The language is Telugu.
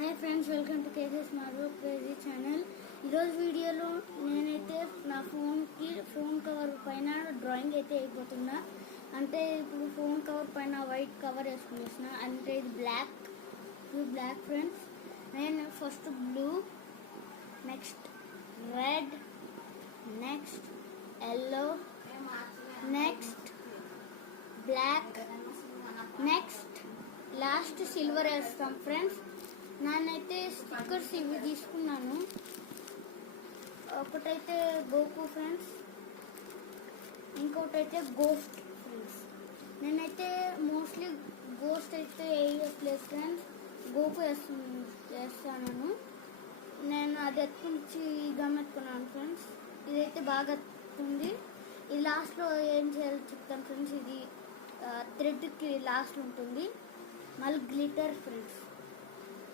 హాయ్ ఫ్రెండ్స్, వెల్కమ్ టు కేసెస్ మార్వో క్రేజీ ఛానల్. ఈరోజు వీడియోలో నేనైతే నా ఫోన్ కవర్ పైన డ్రాయింగ్ అయితే అయిపోతున్నా. అంటే ఇప్పుడు ఫోన్ కవర్ పైన వైట్ కవర్ వేసుకునేసిన, అంటే ఇది బ్లాక్ ఫ్రెండ్స్. నేను first blue, next red, next yellow, next black, next last silver వేస్తాం ఫ్రెండ్స్. నేనైతే స్టిక్కర్స్ ఇవి తీసుకున్నాను. ఒకటైతే గోకు ఫ్రెండ్స్, ఇంకొకటైతే గోస్ట్ ఫ్రెండ్స్. నేనైతే మోస్ట్లీ గోస్ట్ అయితే వేయట్లేదు ఫ్రెండ్స్, గోకు వేస్తాను. నేను అది ఎత్తుకుని గమ్ ఎత్తుకున్నాను ఫ్రెండ్స్. ఇదైతే బాగా ఎత్తుంది. ఇది లాస్ట్లో ఏం చేయాలో చెప్తాను ఫ్రెండ్స్. ఇది థ్రెడ్కి లాస్ట్ ఉంటుంది. మళ్ళీ గ్లిటర్ ఫ్రెండ్స్.